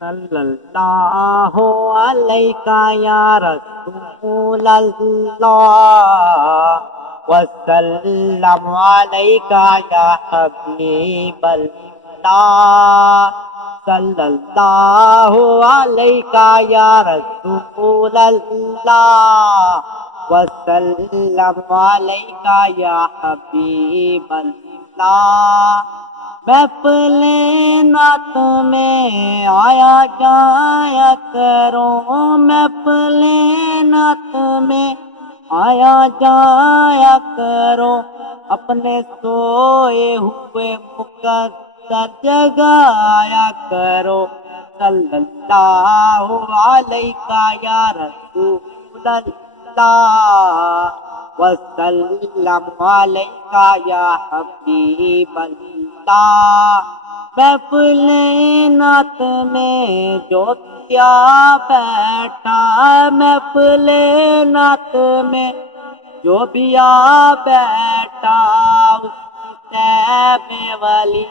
صلی اللہ علیہ یا رسول اللہ وسلم علیہ یا حبیب اللہ صلی اللہ علیہ یا رسول اللہ وسلم علیہ یا حبیب اللہ محفل نعت میں آیا جایا کرو محفل نعت میں آیا جایا کرو اپنے سوئے ہوئے مقدر جگایا کرو صلی اللہ علیہ یا رسول اللہ وسلم علیہ یا حبیب اللہ محفل نعت میں جو کیا بیٹھا محفل نعت میں جو بھی آ بیٹھا اس میں ولی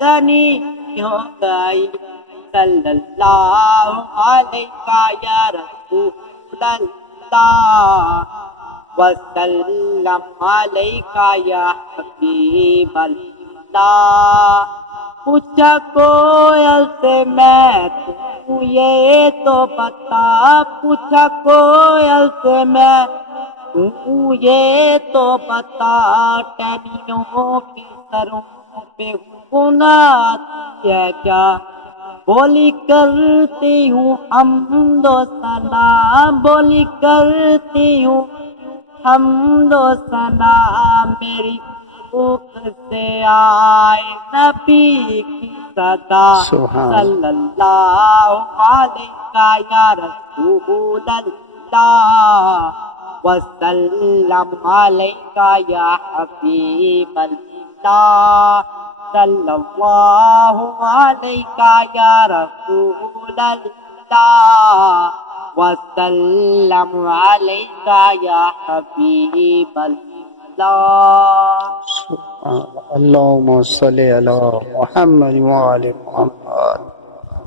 غنی ہو گئی صلی اللہ علیہ یا رسول اللہ وسلم علیہ یا حبیب اللہ پوچھا کوئل سے میں تو یہ تو بتا پوچھا کوئل سے میں تو یہ تو بتا ٹہنیوں کے سروں پہ گناتی ہے کیا بولی کرتی ہوں حمد و ثنا بولی کرتی ہوں حمد و ثنا میری سے آئے نبی کی صدا صلی اللہ علیہ یا رسول اللہ وسلم علیہ یا حبیب اللہ صلی اللہ علیہ یا رسول اللہ وسلم علیہ یا حبیب اللہ اللهم صل على محمد وعلى محمد